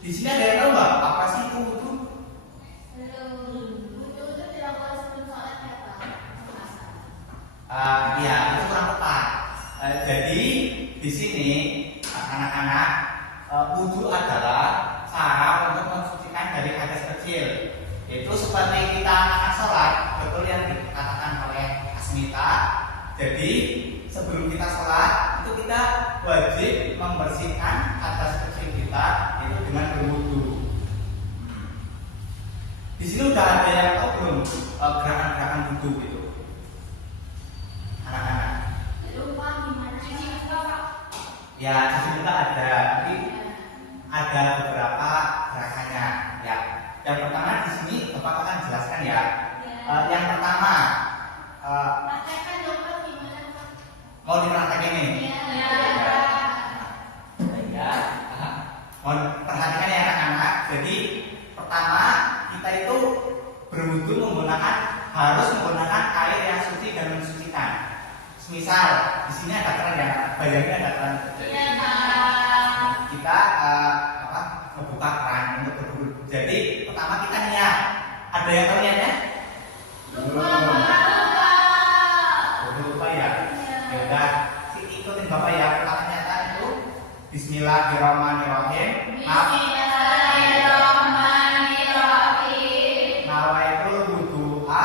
Di sini ada yang tahu nggak apa sih itu wudu? Wudu itu dilakukan sebelum sholat ya Pak? Ya, itu kurang tepat. Jadi di sini anak-anak, wudu adalah cara untuk mensucikan dari hadas kecil. Itu seperti kita akan sholat, betul yang dikatakan oleh Asmita. Jadi sebelum kita sholat itu kita wajib membersihkan hadas kecil kita itu dengan berwudu. Di sini udah ada yang tahu belum gerakan-gerakan wudu itu, anak-anak? Lupa gimana? Pak? Ya, di sini kita ada, tapi ada beberapa gerakannya. Ya, yang pertama di sini Bapak akan jelaskan ya. Yang pertama, Praktekkan dong Pak gimana Pak? mau dipraktekin nih? Ya, mohon perhatikan ya anak-anak. Jadi pertama kita itu berwudu harus menggunakan air yang suci dan mensucikan. Misal di sini ada keran ya, bayangin ada keran. Kita membuka keran untuk berwudu. Jadi pertama kita niat. Ada yang tahu niatnya? Lupa ya. Ya udah, ikutin Bapak ya. Pertama niatan itu Bismillahirrahmanirrahim. Nawaitul wudu'a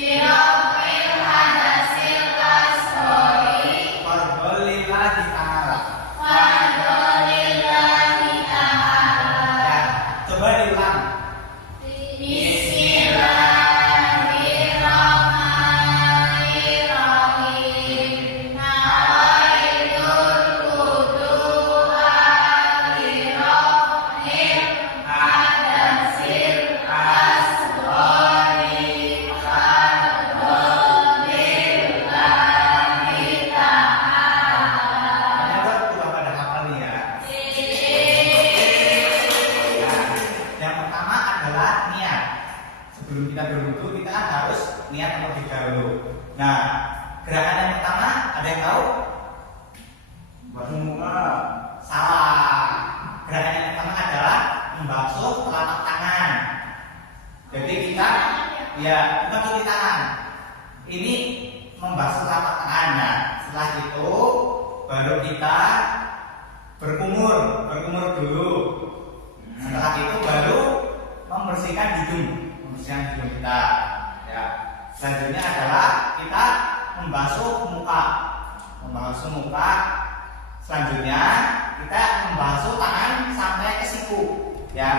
birafil hadasil asghari fardhol lillahi ta'ala. Ya, coba diulang. Sebelum kita berwudu kita harus niat terlebih dahulu. Nah, gerakan yang pertama ada yang tahu? Salah. Gerakan yang pertama adalah membasuh telapak tangan. Jadi kita bukan cuci tangan. Ini membasuh telapak tangan. Nah, setelah itu baru kita berkumur dulu. Setelah itu baru membersihkan hidung kita. Ya. Selanjutnya adalah kita membasuh muka. Selanjutnya kita membasuh tangan sampai ke siku. Ya.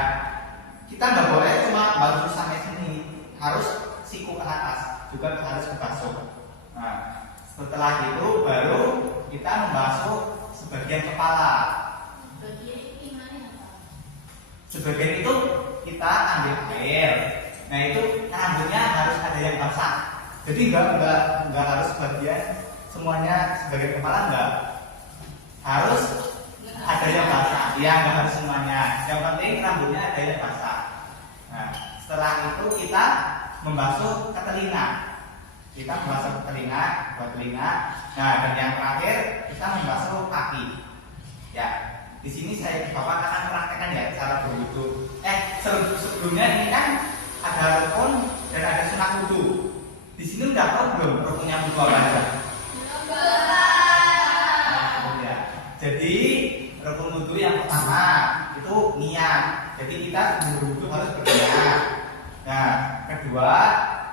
Kita nggak boleh cuma basuh sampai sini, harus siku ke atas juga harus dibasuh. Nah, setelah itu baru kita membasuh sebagian kepala. Sebagian itu kita ambil air. Nah itu rambutnya harus ada yang basah. Jadi enggak harus bagian semuanya sebagian kepala enggak. Harus ada yang basah. Ya enggak harus semuanya. Yang penting rambutnya ada yang basah. Nah setelah itu kita membasuh ke telinga. Buat telinga. Nah dan yang terakhir kita membasuh kaki. Ya. Di sini Bapak akan praktekkan ya cara berwudu. Sebelumnya ini kan ada rukun dan ada sunat wudu. Di sini udah tahu belum rukunnya wudu apa aja? Ya. Jadi rukun wudu yang pertama itu niat. Jadi kita berwudu harus berniat. Nah, kedua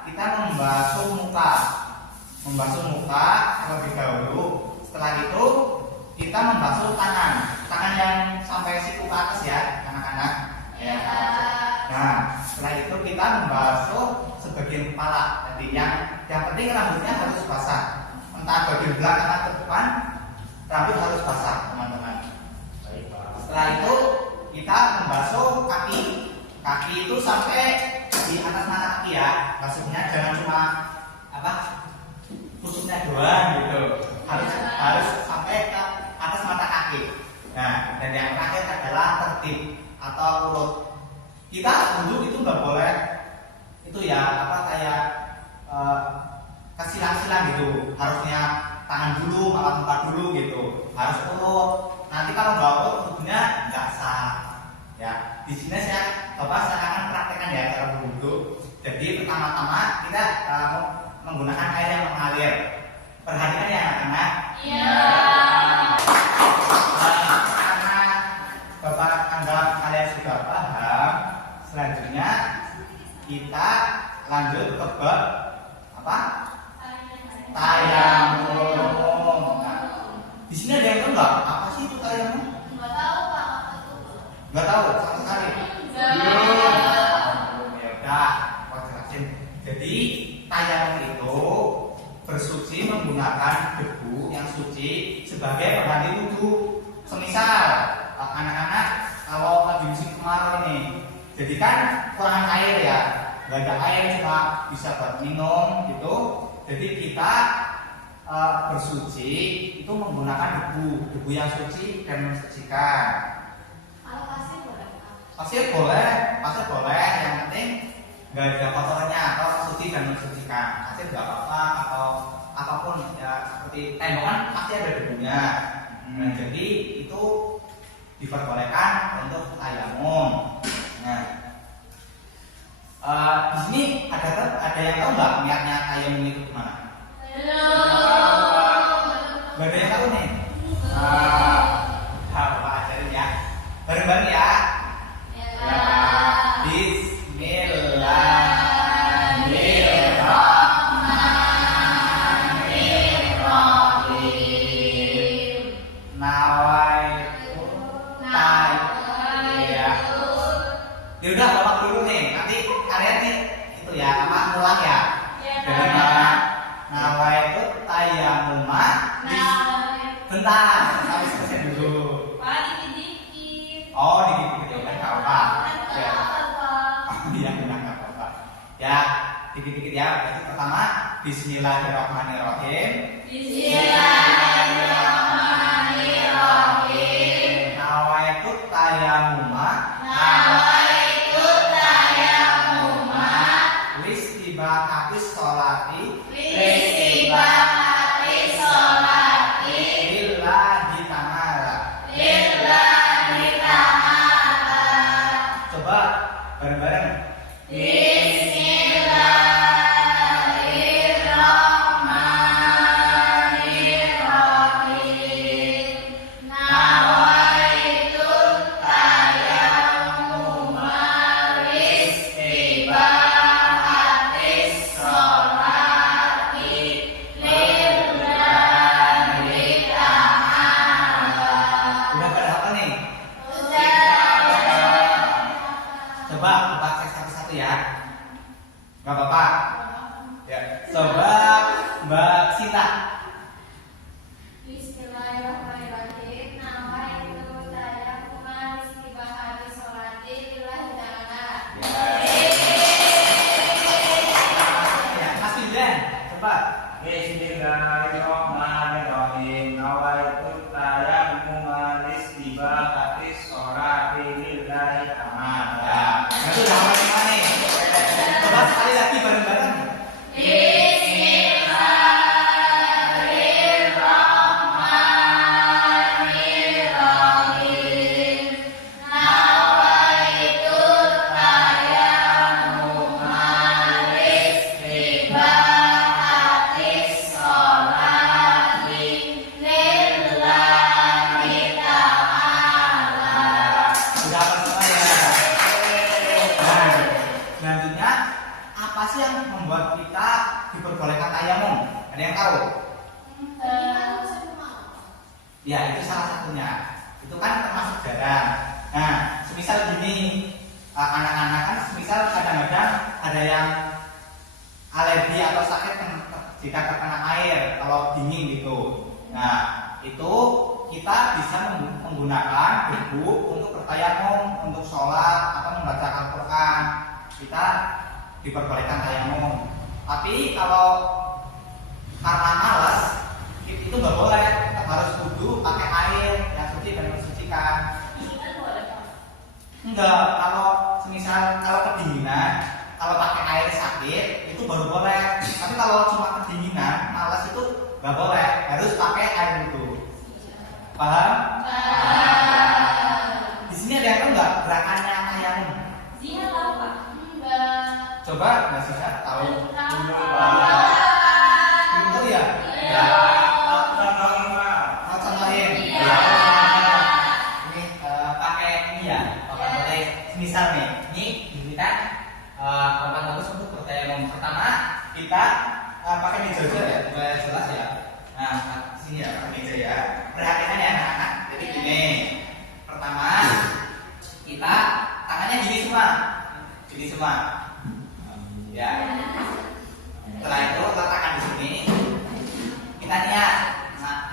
kita membasuh muka terlebih dahulu. Setelah itu kita membasuh tangan yang sampai siku ke atas ya, anak-anak. Ya. Nah, setelah itu kita membasuh sebagian kepala. Jadi yang penting rambutnya harus basah. Entah bagian belakang atau depan, rambut harus basah, teman-teman. Setelah itu kita membasuh kaki. Kaki itu sampai di atas mata kaki ya. Maksudnya jangan cuma tusuknya doang gitu. alat muka dulu gitu, harus urut. Nanti kalau nggak urut wudhunya nggak sah. Ya, di sini saya akan praktekkan ya cara berwudhu. Jadi pertama-tama kita menggunakan air yang mengalir. Perhatikan ya anak-anak. Iya. Karena Bapak anggap kalian sudah paham, selanjutnya kita lanjut ke bab apa? Tayamum. Nah, di sini ada yang tahu nggak? Apa sih itu tayamum? Nggak tahu Pak, apa itu? Nggak tahu sama sekali. Nggak. Ya udah, aku jelasin. Jadi tayamum itu bersuci menggunakan debu yang suci sebagai pengganti wudhu. Semisal anak-anak kalau lagi musim kemarau ini, jadi kan kurang air ya, nggak ada air cuma bisa buat minum gitu. Jadi kita bersuci itu menggunakan debu yang suci dan mensucikan. Kalau pasir boleh Pak? Pasir boleh, yang penting nggak ada kotorannya atau suci dan mensucikan. Pasir nggak apa-apa atau apapun ya, seperti tembok kan pasti ada debunya. Nah, jadi itu diperbolehkan untuk tayamum. Nah, di sini ada yang tahu nggak niatnya tayamum itu gimana? Gak ada yang tahu nih. Apa ajarin ya? Bareng-bareng ya. Ya udah bapak dulu nih, nanti kalian nih itu ya apa ngulang ya. Jadi nawaitu tayamuma. Bentar, tapi selesai dulu. Pak, dikit-dikit. Oh, dikit-dikit ya udah nggak apa. Ya. Iya benar nggak apa-apa. Ya, dikit-dikit ya. Jadi pertama, Bismillahirrahmanirrahim. Bismillahirrahmanirrahim. Nawaitu tayamuma. Habis sholati lillahi ta'ala. Coba bareng-bareng. Coba kita cek satu-satu ya. Gak apa-apa. Ya. Coba Mbak Sita. Bismillahirrahmanirrahim. Nawaitu tayamuma istibahati sholati lillahi ta'ala. Ya, Mas Wildan, coba. Bismillahirrahmanirrahim. Nawaitu tayamuma istibahati sholati lillahi ta'ala. Itu udah hafal semua nih. Coba sekali lagi bareng-bareng. Bismillahirrahmanirrahim. Nawaitu tayamuma istibahati sholati lillahi ta'ala. Udah hafal semua ya. Nah, selanjutnya apa sih yang membuat kita diperbolehkan tayamum? Ada yang tahu? Ya, itu salah satunya. Itu kan termasuk jarang. Nah, semisal gini, anak-anak kan semisal kadang-kadang ada yang alergi atau sakit jika terkena air kalau dingin gitu. Nah, itu kita bisa menggunakan debu untuk bertayamum, untuk sholat atau membaca Al-Quran. Kita diperbolehkan tayamum. Tapi kalau karena malas, itu nggak boleh. Tetap harus wudhu pakai air yang suci dan mensucikan. Enggak, kalau semisal kalau kedinginan, kalau pakai air sakit itu baru boleh. Tapi kalau cuma kedinginan, malas itu nggak boleh. Harus pakai air tayang itu. Paham? Di sini ada yang tahu nggak gerakannya tayang? Zia tahu Pak? Enggak. Coba nggak sih tahu? Tahu. Belum tahu ya? Iya. Mau contohin? Iya. Ini pakai ini ya, papan tulis. Misal nih, ini kan papan tulis untuk pertanyaan pertama kita pakai meja aja ya, supaya jelas ya. Nah, sini ya pakai meja ya. Perhatikan ya anak-anak. Jadi gini, pertama kita tangannya gini semua, ya. Setelah itu letakkan di sini. Kita niat,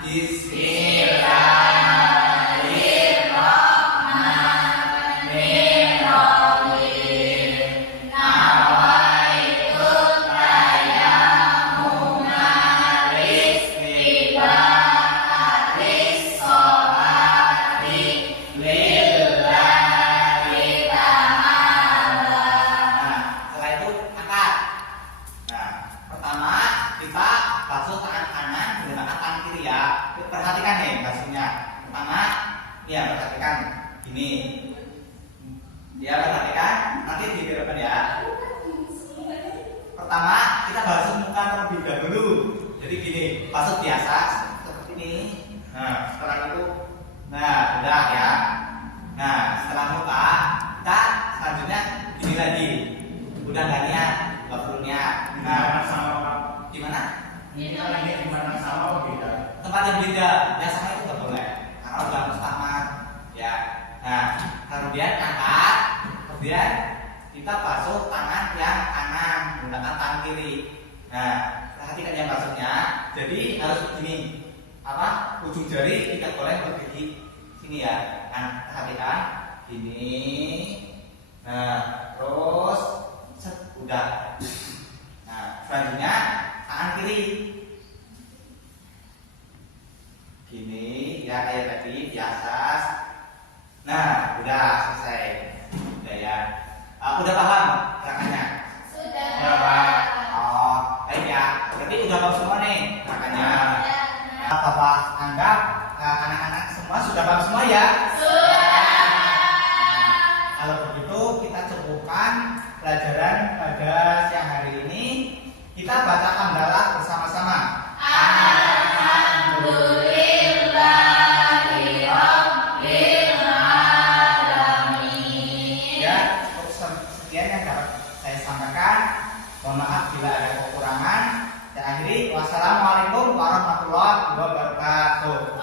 Bismillahirrahmanirrahim. Nawaitu tayammuma listibahatis sholati lillahi ta'ala. Nah, setelah itu angkat. Nah, pertama kita basuh tangan kanan menggunakan tangan kiri ya. Perhatikan nih basuhnya. Pertama, ya perhatikan gini. Ya perhatikan, nanti dihidupkan ya. Pertama kita basuh muka terlebih dahulu. Jadi gini, basuh biasa seperti ini. Nah, setelah itu, nah udah ya. Nah, setelah muka, kita selanjutnya gini lagi. Udah nggak niat, nggak perlu niat. Nah, gimana? Tempat yang beda, biasanya itu nggak boleh. Karena udah mustahmat, ya. Nah, kemudian angkat, kemudian kita basuh tangan yang kanan menggunakan tangan kiri. Nah, perhatikan yang basuhnya. Jadi harus begini, ujung jari tidak boleh berdiri sini ya. Nah, perhatikan, gini. Nah, terus udah. Nah, selanjutnya tangan kiri. Gini ya kayak tadi biasa. Nah, udah selesai. Udah ya. Udah paham gerakannya? Sudah. Udah paham. Oh, baik ya. Berarti udah paham semua nih gerakannya. Nah, Bapak anggap anak-anak semua sudah paham semua ya? Sudah. Kalau begitu kita cukupkan pelajaran pada siang hari ini. Kita baca hamdalah bersama-sama. Ya, cukup sekian yang dapat saya sampaikan. Mohon maaf bila ada kekurangan. Saya akhiri. Wassalamualaikum warahmatullahi wabarakatuh.